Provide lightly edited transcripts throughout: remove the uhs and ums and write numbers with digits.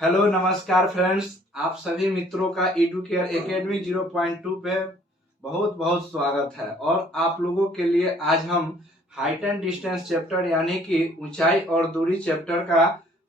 Hello नमस्कार friends, आप सभी मित्रों का एडुकेयर एकेडमी 0.2 पे बहुत बहुत स्वागत है। और आप लोगों के लिए आज हम हाइट एंड डिस्टेंस चैप्टर यानी कि ऊंचाई और दूरी चैप्टर का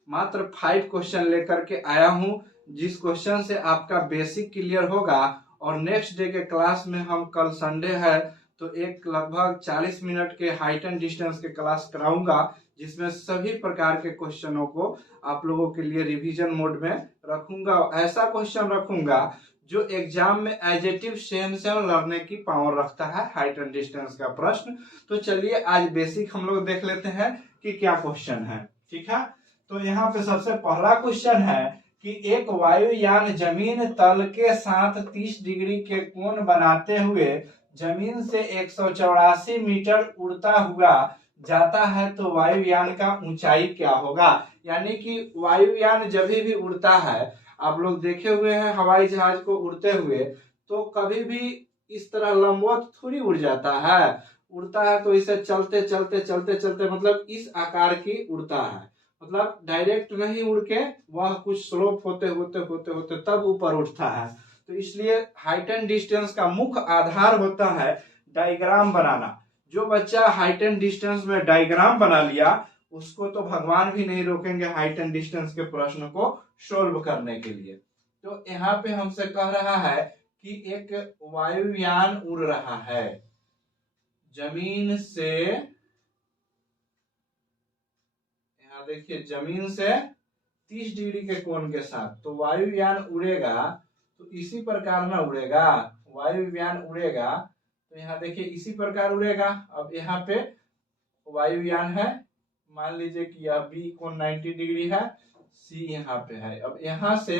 मात्र 5 क्वेश्चन लेकर के आया हूं, जिस क्वेश्चन से आपका बेसिक क्लियर होगा। और नेक्स्ट डे के क्लास में हम कल संडे है तो एक लगभग 40 मिनट के हाइट एंड डिस्टेंस के क्लास कराऊंगा, जिसमें सभी प्रकार के क्वेश्चनों को आप लोगों के लिए रिवीजन मोड में रखूंगा। ऐसा क्वेश्चन रखूंगा जो एग्जाम में एडजेक्टिव सेम सेम लड़ने की पावर रखता है, हाइट एंड डिस्टेंस का प्रश्न। तो चलिए आज बेसिक हम लोग देख लेते हैं कि क्या क्वेश्चन है। ठीक है, तो यहाँ पे सबसे पहला क्वेश्चन है कि एक वायुयान जमीन तल के साथ 30 डिग्री के कोण बनाते हुए जमीन से 184 मीटर उड़ता हुआ जाता है तो वायुयान का ऊंचाई क्या होगा। यानी कि वायुयान जब भी उड़ता है, आप लोग देखे हुए हैं हवाई जहाज को उड़ते हुए, तो कभी भी इस तरह लंबवत थोड़ी उड़ जाता है। उड़ता है तो इसे चलते चलते चलते चलते मतलब इस आकार की उड़ता है, मतलब डायरेक्ट नहीं उड़ के वह कुछ स्लोप होते होते होते होते तब ऊपर उठता है। तो इसलिए हाइट एंड डिस्टेंस का मुख्य आधार होता है डायग्राम बनाना। जो बच्चा हाइट एंड डिस्टेंस में डायग्राम बना लिया उसको तो भगवान भी नहीं रोकेंगे हाइट एंड डिस्टेंस के प्रश्न को सोल्व करने के लिए। तो यहाँ पे हमसे कह रहा है कि एक वायुयान उड़ रहा है जमीन से, यहाँ देखिए जमीन से 30 डिग्री के कोण के साथ। तो वायुयान उड़ेगा तो इसी प्रकार ना उड़ेगा, वायुयान उड़ेगा तो यहाँ देखिए इसी प्रकार उड़ेगा। अब यहाँ पे वायुयान है, मान लीजिए कि यह बी कोण 90 डिग्री है, सी यहाँ पे है। अब यहाँ से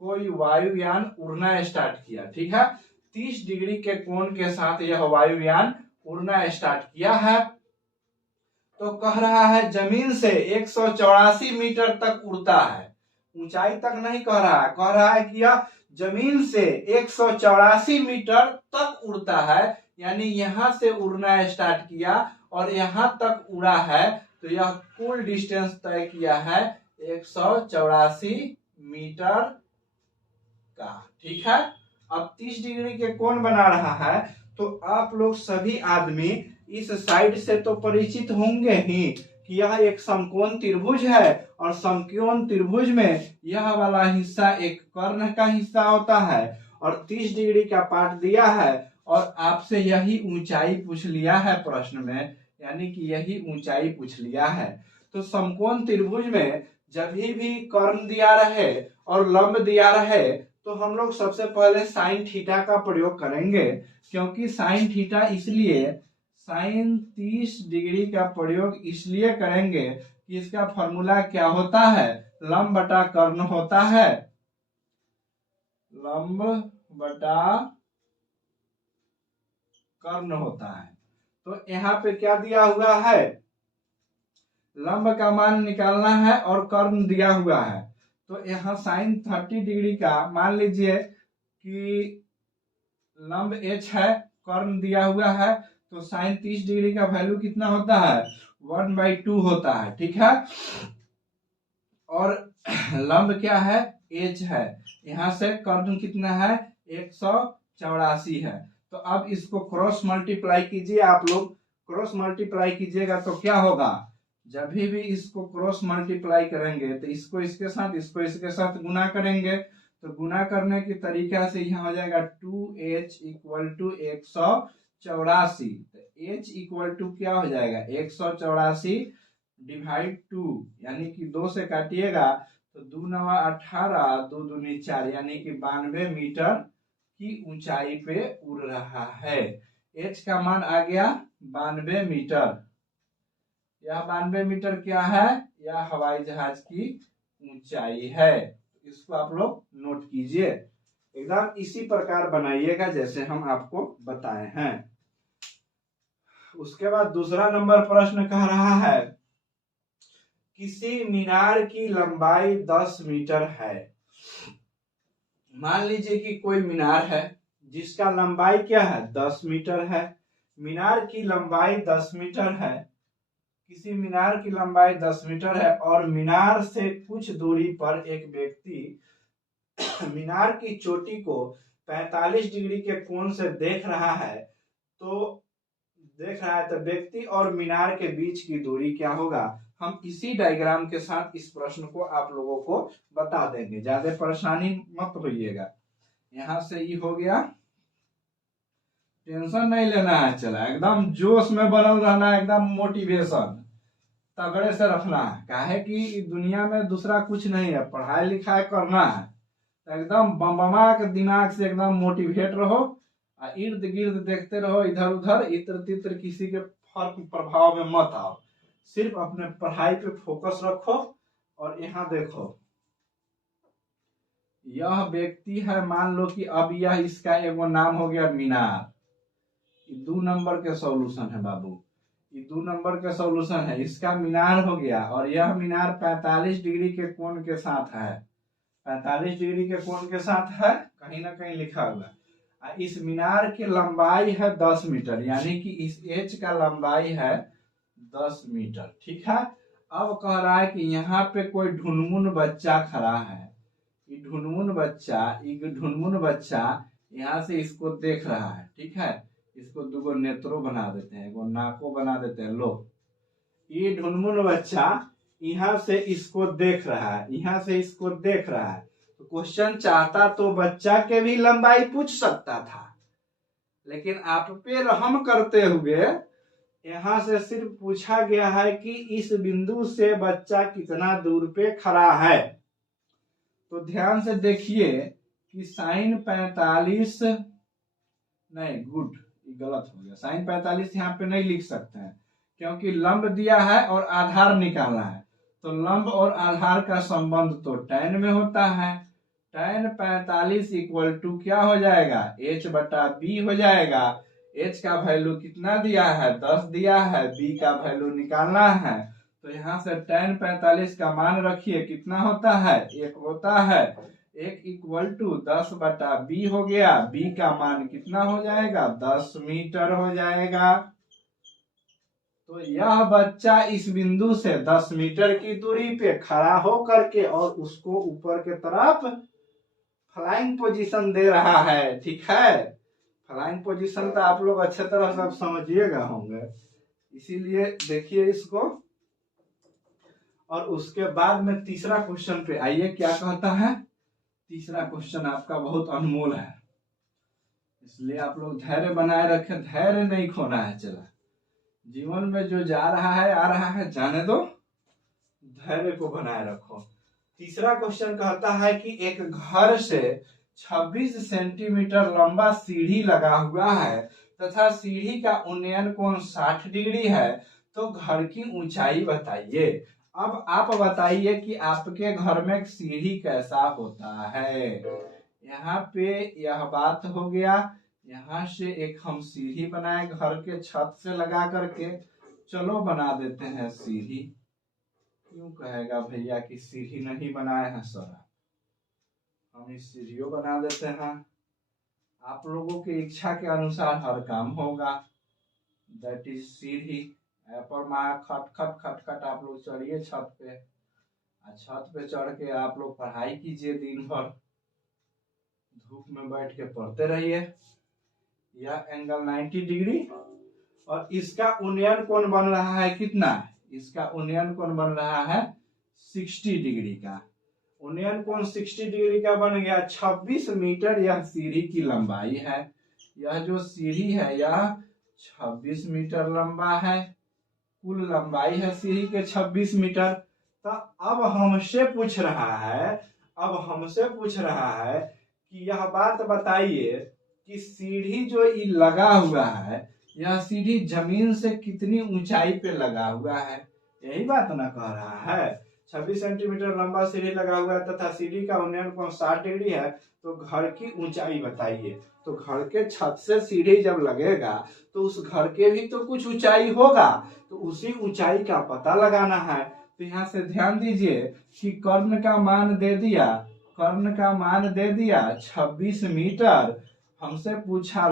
कोई वायुयान उड़ना स्टार्ट किया, ठीक है, 30 डिग्री के कोण के साथ यह वायुयान उड़ना स्टार्ट किया है। तो कह रहा है जमीन से 184 मीटर तक उड़ता है, ऊंचाई तक नहीं कह रहा है, कह रहा है कि यह जमीन से 184 मीटर तक उड़ता है। यानी यहां से उड़ना स्टार्ट किया और यहां तक उड़ा है, तो यह कुल डिस्टेंस तय किया है 184 मीटर का। ठीक है, अब 30 डिग्री के कोण बना रहा है तो आप लोग सभी आदमी इस साइड से तो परिचित होंगे ही कि यह एक समकोण त्रिभुज है, और समकोण त्रिभुज में यह वाला हिस्सा एक कर्ण का हिस्सा होता है और 30 डिग्री का पार्ट दिया है, और आपसे यही ऊंचाई पूछ लिया है प्रश्न में, यानी कि यही ऊंचाई पूछ लिया है। तो समकोण त्रिभुज में जब भी कर्ण दिया रहे और लंब दिया रहे तो हम लोग सबसे पहले साइन थीटा का प्रयोग करेंगे, क्योंकि साइन थीटा इसलिए साइन 30 डिग्री का प्रयोग इसलिए करेंगे कि इसका फॉर्मूला क्या होता है, लंब बटा कर्ण होता है, लंब बटा कर्ण होता है। तो यहाँ पे क्या दिया हुआ है, लंब का मान निकालना है और कर्ण दिया हुआ है। तो यहाँ साइन 30 डिग्री का मान लीजिए कि लंब h है, कर्ण दिया हुआ है, तो साइन 30 डिग्री का वैल्यू कितना होता है, 1/2 होता है। ठीक है, और लंब क्या है, h है, यहाँ से कर्ण कितना है, 184 है। तो अब इसको क्रॉस मल्टीप्लाई कीजिए, आप लोग क्रॉस मल्टीप्लाई कीजिएगा तो क्या होगा, जब भी इसको क्रॉस मल्टीप्लाई करेंगे तो इसको इसके साथ इसको इसके साथ गुना करेंगे, तो गुना करने की तरीका से यहाँ हो जाएगा 2h equal to 184। h equal to क्या हो जाएगा, 184 डिवाइड 2, यानी कि 2 से काटिएगा तो 2 9 18, 2 दूनी 4, यानी कि 92 मीटर की ऊंचाई पे उड़ रहा है। h का मान आ गया 92 मीटर। यह 92 मीटर क्या है, यह हवाई जहाज की ऊंचाई है। इसको आप लोग नोट कीजिए, एकदम इसी प्रकार बनाइएगा जैसे हम आपको बताए हैं। उसके बाद दूसरा नंबर प्रश्न कह रहा है किसी मीनार की लंबाई 10 मीटर है। मान लीजिए कि कोई मीनार है जिसका लंबाई क्या है, 10 मीटर है। मीनार की लंबाई 10 मीटर है किसी मीनार की लंबाई 10 मीटर है और मीनार से कुछ दूरी पर एक व्यक्ति मीनार की चोटी को 45 डिग्री के कोण से देख रहा है तो व्यक्ति और मीनार के बीच की दूरी क्या होगा। हम इसी डायग्राम के साथ इस प्रश्न को आप लोगों को बता देंगे, ज्यादा परेशानी मत होइएगा। यहां से ये हो गया, टेंशन नहीं लेना है, चला एकदम जोश में बनल रहना है, एकदम मोटिवेशन तगड़े से रखना है। काहे कि दुनिया में दूसरा कुछ नहीं है, पढ़ाई लिखाई करना है, एकदम बमबमा के दिमाग से एकदम मोटिवेट रहो, इर्द गिर्द देखते रहो, इधर उधर इत्र तित्र किसी के फर्क प्रभाव में मत आओ, सिर्फ अपने पढ़ाई पे फोकस रखो। और यहाँ देखो, यह व्यक्ति है, मान लो कि अब यह इसका एगो नाम हो गया मीनार, 2 नंबर के सॉल्यूशन है बाबू, ये 2 नंबर के सॉल्यूशन है, इसका मीनार हो गया और यह मीनार 45 डिग्री के कोण के साथ है, 45 डिग्री के कोण के साथ है, कहीं ना कहीं लिखा हुआ। इस मीनार की लंबाई है 10 मीटर, यानी कि इस एच का लंबाई है 10 मीटर, ठीक है। अब कह रहा है कि यहाँ पे कोई ढुनमुन बच्चा खड़ा है, ये ढुनमुन बच्चा यहाँ से इसको देख रहा है, ठीक है। इसको 2 नेत्रों बना देते हैं, एगो नाको बना देते हैं। लो, ये ढुनमुन बच्चा यहाँ से इसको देख रहा है, यहाँ से इसको देख रहा है। तो क्वेश्चन चाहता तो बच्चा के भी लंबाई पूछ सकता था, लेकिन आप पे रहम करते हुए यहाँ से सिर्फ पूछा गया है कि इस बिंदु से बच्चा कितना दूर पे खड़ा है। तो ध्यान से देखिए कि साइन 45 नहीं, गुड, ये गलत हो गया, साइन 45 यहाँ पे नहीं लिख सकते हैं क्योंकि लंब दिया है और आधार निकालना है। तो लंब और आधार का संबंध तो tan में होता है, tan 45 इक्वल टू क्या हो जाएगा, h बटा b हो जाएगा। h का वैल्यू कितना दिया है, 10 दिया है, b का वैल्यू निकालना है। तो यहाँ से tan 45 का मान रखिए, कितना होता है, 1 होता है, 1 इक्वल टू 10 बटा b हो गया, b का मान कितना हो जाएगा, 10 मीटर हो जाएगा। तो यह बच्चा इस बिंदु से 10 मीटर की दूरी पे खड़ा हो करके और उसको ऊपर के तरफ फ्लाइंग पोजीशन दे रहा है, ठीक है। फ्लाइंग पोजीशन तो आप लोग अच्छे तरह सब समझिएगा होंगे, इसीलिए देखिए इसको। और उसके बाद में तीसरा क्वेश्चन पे आइए, क्या कहता है। तीसरा क्वेश्चन आपका बहुत अनमोल है, इसलिए आप लोग धैर्य बनाए रखें, धैर्य नहीं खोना है। चला, जीवन में जो जा रहा है आ रहा है, जाने दो, धैर्य को बनाए रखो। तीसरा क्वेश्चन कहता है कि एक घर से 26 सेंटीमीटर लंबा सीढ़ी लगा हुआ है तथा सीढ़ी का उन्नयन कोण 60 डिग्री है, तो घर की ऊंचाई बताइए। अब आप बताइए कि आपके घर में सीढ़ी कैसा होता है। यहाँ पे यह बात हो गया, यहाँ से एक हम सीढ़ी बनाए घर के छत से लगा करके, चलो बना देते हैं सीढ़ी। क्यों कहेगा भैया कि सीढ़ी नहीं बनाए हैं सर, हम इस सीढ़ियों बना देते हैं। आप लोगों की इच्छा के अनुसार हर काम होगा, दैट इज सीढ़ी। पर माँ खट खट खट खट आप लोग चढ़िए छत पे, छत पे चढ़ के आप लोग पढ़ाई कीजिए, दिन भर धूप में बैठ के पढ़ते रहिए। यह एंगल 90 डिग्री और इसका उन्नयन कोण बन रहा है कितना, इसका उन्नयन कोण बन रहा है 60 डिग्री का। उन्नयन कोण 60 डिग्री का बन गया। 26 मीटर यह सीढ़ी की लंबाई है, यह जो सीढ़ी है यह 26 मीटर लंबा है, कुल लंबाई है सीढ़ी के 26 मीटर। तो अब हमसे पूछ रहा है कि यह बात बताइए कि सीढ़ी जो ये लगा हुआ है, यह सीढ़ी जमीन से कितनी ऊंचाई पे लगा हुआ है, यही बात ना कह रहा है। 26 सेंटीमीटर लंबा सीढ़ी लगा हुआ है तथा सीढ़ी का उन्नयन कोण 60 डिग्री है, तो घर की ऊंचाई बताइए। तो घर के छत से सीढ़ी जब लगेगा तो उस घर के भी तो कुछ ऊंचाई होगा, तो उसी ऊंचाई का पता लगाना है। तो यहाँ से ध्यान दीजिए कि कर्ण का मान दे दिया 26 मीटर, हमसे पूछा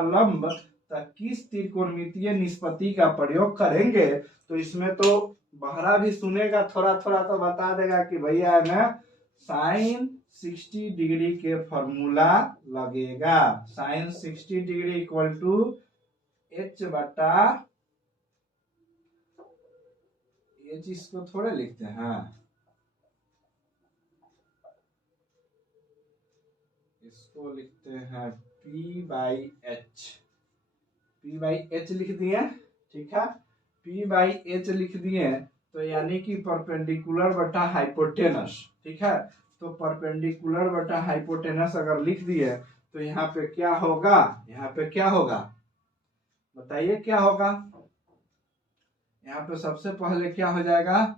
लंब तक किस त्रिकोणमितीय निष्पत्ति का प्रयोग करेंगे। तो इसमें तो बहरा भी सुनेगा, थोड़ा थोड़ा तो बता देगा कि भैया मैं साइन 60 डिग्री के फॉर्मूला लगेगा। Sine 60 degree equal to H बटा एच, इसको थोड़े लिखते हैं, इसको लिखते हैं P by H. P by H लिख दिए, ठीक है। P बाई एच लिख दिए तो यानी कि परपेंडिकुलर बटा हाइपोटेनस, ठीक है। तो परपेंडिकुलर बटा हाइपोटेनस अगर लिख दिए तो यहाँ पे क्या होगा, यहाँ पे क्या होगा बताइए क्या होगा। यहाँ पे सबसे पहले क्या हो जाएगा,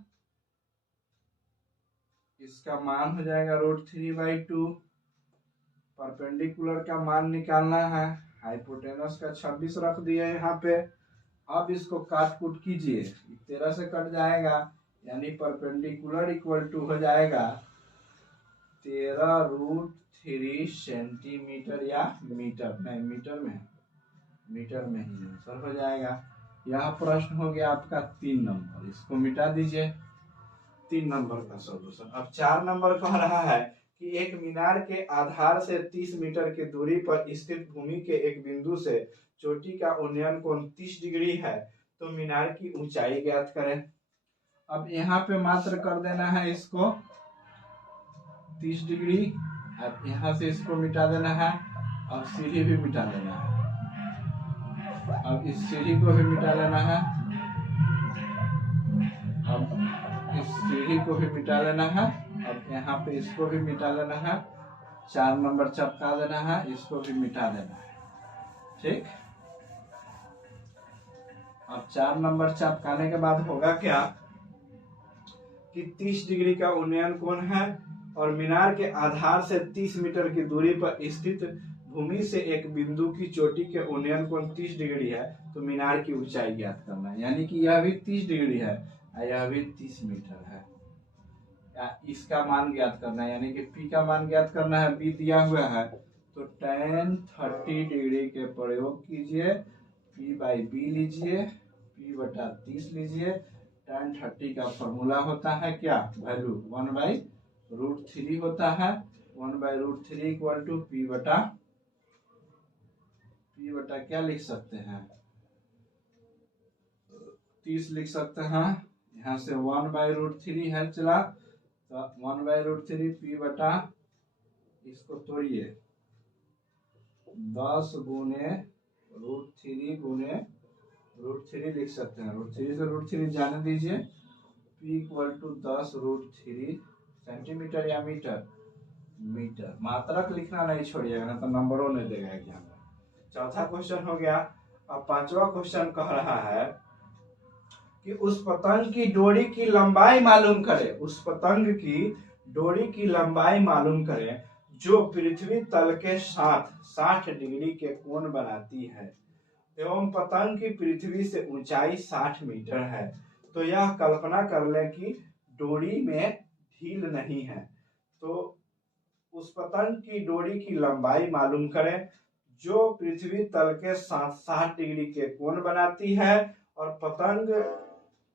इसका मान हो जाएगा √3/2। परपेंडिकुलर का मान निकालना है, हाइपोटेनस का 26 रख दिया यहाँ पे। अब इसको काट कूट कीजिए, 13 से कट जाएगा, यानी परपेंडिकुलर इक्वल टू हो जाएगा 13√3 सेंटीमीटर या मीटर, नहीं मीटर में ही आंसर हो जाएगा। यह प्रश्न हो गया आपका 3 नंबर, इसको मिटा दीजिए। 3 नंबर का सॉल्यूशन। अब 4 नंबर कह रहा है कि एक मीनार के आधार से 30 मीटर की दूरी पर स्थित भूमि के एक बिंदु से चोटी का उन्नयन कोण 30 डिग्री है, तो मीनार की ऊंचाई ज्ञात करें। अब यहाँ पे मात्र कर देना है इसको 30 डिग्री, अब यहाँ से इसको मिटा देना है, अब सीढ़ी भी मिटा देना है, अब इस सीढ़ी को भी मिटा लेना है, अब इस सीढ़ी को भी मिटा लेना है, अब यहाँ पे इसको भी मिटा लेना है, 4 नंबर चपका देना है, इसको भी मिटा देना है, ठीक। अब 4 नंबर चपकाने के बाद होगा क्या कि 30 डिग्री का उन्नयन कोण है और मीनार के आधार से 30 मीटर की दूरी पर स्थित भूमि से एक बिंदु की चोटी के उन्नयन कोण 30 डिग्री है, तो मीनार की ऊंचाई ज्ञात करना है। यानी कि यह भी 30 डिग्री है और यह भी 30 मीटर है, इसका मान ज्ञात करना है, यानी कि P का मान ज्ञात करना है। B दिया हुआ है तो tan 30 डिग्री के प्रयोग कीजिए, P बाई B लीजिए, P बटा 30 लीजिए। tan 30 का फॉर्मूला होता है क्या, वैल्यू 1/√3 होता है। 1/√3 इक्वल टू P बटा क्या लिख सकते हैं, 30 लिख सकते हैं। यहाँ से 1/√3 है चला, तो 1/√3 P बटा, इसको तोड़िए 10 गुने √3 गुने √3 लिख सकते हैं, √3 से √3 जाने दीजिए। P इक्वल टू 10√3 सेंटीमीटर या मीटर, मीटर। मात्रक लिखना नहीं छोड़िएगा, ना तो नंबरों नहीं देगा एग्जाम में। चौथा क्वेश्चन हो गया। अब पांचवा क्वेश्चन कह रहा है कि उस पतंग की डोरी की लंबाई मालूम करें, उस पतंग की डोरी की लंबाई मालूम करें जो पृथ्वी तल के साथ 60 डिग्री के कोण बनाती है एवं पतंग की पृथ्वी से ऊंचाई 60 मीटर है। तो यह कल्पना कर लें कि डोरी में ढील नहीं है। तो उस पतंग की डोरी की लंबाई मालूम करें जो पृथ्वी तल के साथ 60 डिग्री के कोण बनाती है और पतंग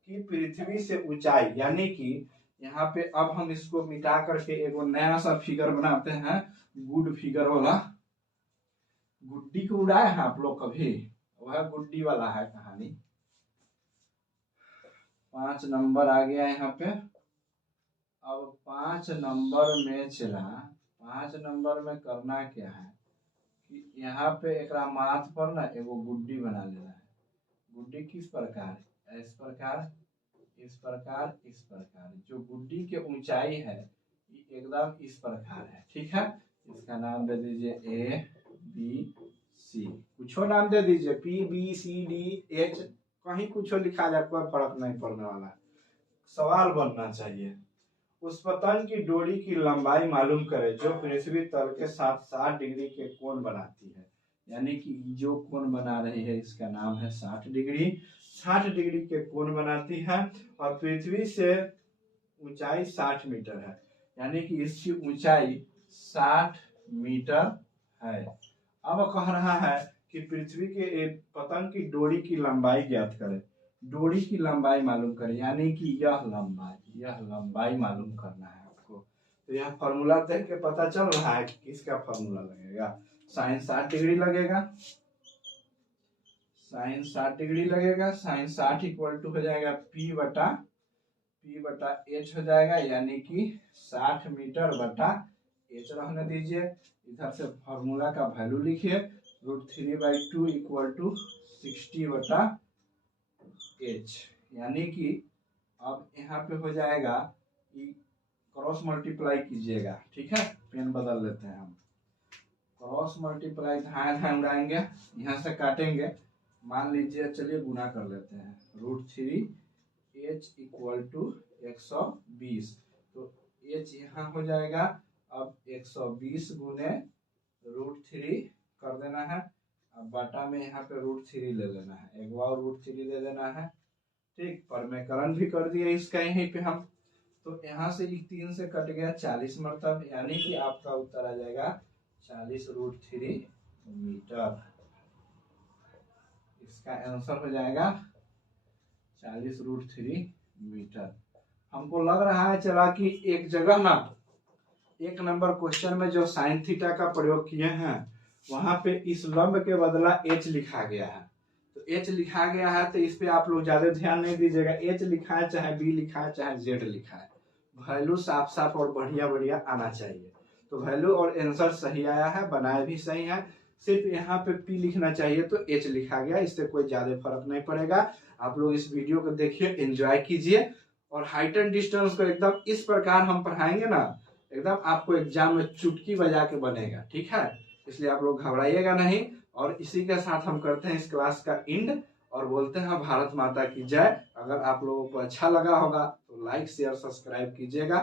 की पृथ्वी से ऊंचाई, यानी कि यहाँ पे अब हम इसको मिटा करके एक नया सा फिगर बनाते हैं, गुड फिगर वाला। गुड्डी को उड़ाए हैं आप लोग कभी, वह गुड्डी वाला है कहानी। 5 नंबर आ गया यहाँ पे। अब 5 नंबर में चला, 5 नंबर में करना क्या है कि यहाँ पे एक माथ पर ना एगो गुड्डी बना लेना है। गुड्डी किस प्रकार, इस प्रकार, इस प्रकार, इस प्रकार। जो गुड्डी के ऊंचाई है एकदम इस प्रकार है, ठीक है। इसका नाम दे दीजिए A B C, कुछ नाम दे दीजिए P B C D H, कहीं कुछ लिखा जाए, कोई फर्क नहीं पड़ने वाला, सवाल बनना चाहिए। उस पतंग की डोरी की लंबाई मालूम करें जो पृथ्वी तल के साथ 60 डिग्री के कोण बनाती है, यानी कि जो कोण बना रही है इसका नाम है 60 डिग्री। 60 डिग्री के कोण बनाती है और पृथ्वी से ऊंचाई 60 मीटर है, यानी कि इसकी ऊंचाई 60 मीटर है। अब कह रहा है कि पृथ्वी के एक पतंग की डोरी की लंबाई ज्ञात करें। डोरी की लंबाई मालूम करें, यानी कि यह लंबाई मालूम करना है आपको। तो यह फॉर्मूला देख के पता चल रहा है कि किसका फॉर्मूला लगेगा। साइन 60 डिग्री लगेगा, साइन 60 डिग्री लगेगा। साइन 60 इक्वल टू हो जाएगा P बटा H हो जाएगा, यानी कि 60 मीटर बटा H रहने दीजिए। इधर से फॉर्मूला का वैल्यू लिखिए, √3/2 इक्वल टू 60 बटा H, यानी कि अब यहाँ पे हो जाएगा, क्रॉस मल्टीप्लाई कीजिएगा, ठीक है। पेन बदल लेते हैं हम, क्रॉस मल्टीप्लाई धाए उड़ाएंगे, यहाँ से काटेंगे, मान लीजिए, चलिए गुना कर लेते हैं। √3H इक्वल टू 120, तो H यहाँ हो जाएगा अब 120 गुने √3 कर देना है। अब बाटा में यहाँ पे √3 ले लेना है, एक बार √3 दे देना है, ठीक। परमेकरण भी कर दिए इसका यहीं पे हम। तो यहाँ से 3 से कट गया 40 मतलब, यानी कि आपका उत्तर आ जाएगा 40√3 मीटर। इसका आंसर हो जाएगा 40√3 मीटर। हमको लग रहा है चला कि एक जगह ना, 1 नंबर क्वेश्चन में जो साइन थीटा का प्रयोग किए हैं वहां पे इस लंब के बदला H लिखा गया है। तो H लिखा गया है तो इस पे आप लोग ज्यादा ध्यान नहीं दीजिएगा। H लिखा है चाहे B लिखा है चाहे Z लिखा है, वैल्यू साफ साफ और बढ़िया बढ़िया आना चाहिए। तो वैल्यू और आंसर सही आया है, बनाया भी सही है। सिर्फ यहाँ पे P लिखना चाहिए तो H लिखा गया, इससे कोई ज्यादा फर्क नहीं पड़ेगा। आप लोग इस वीडियो को देखिए, एंजॉय कीजिए। और हाइट एंड डिस्टेंस को एकदम इस प्रकार हम पढ़ाएंगे ना, एकदम आपको एग्जाम में चुटकी बजा के बनेगा, ठीक है। इसलिए आप लोग घबराइएगा नहीं। और इसी के साथ हम करते हैं इस क्लास का एंड और बोलते हैं भारत माता की जय। अगर आप लोगों को अच्छा लगा होगा तो लाइक शेयर सब्सक्राइब कीजिएगा।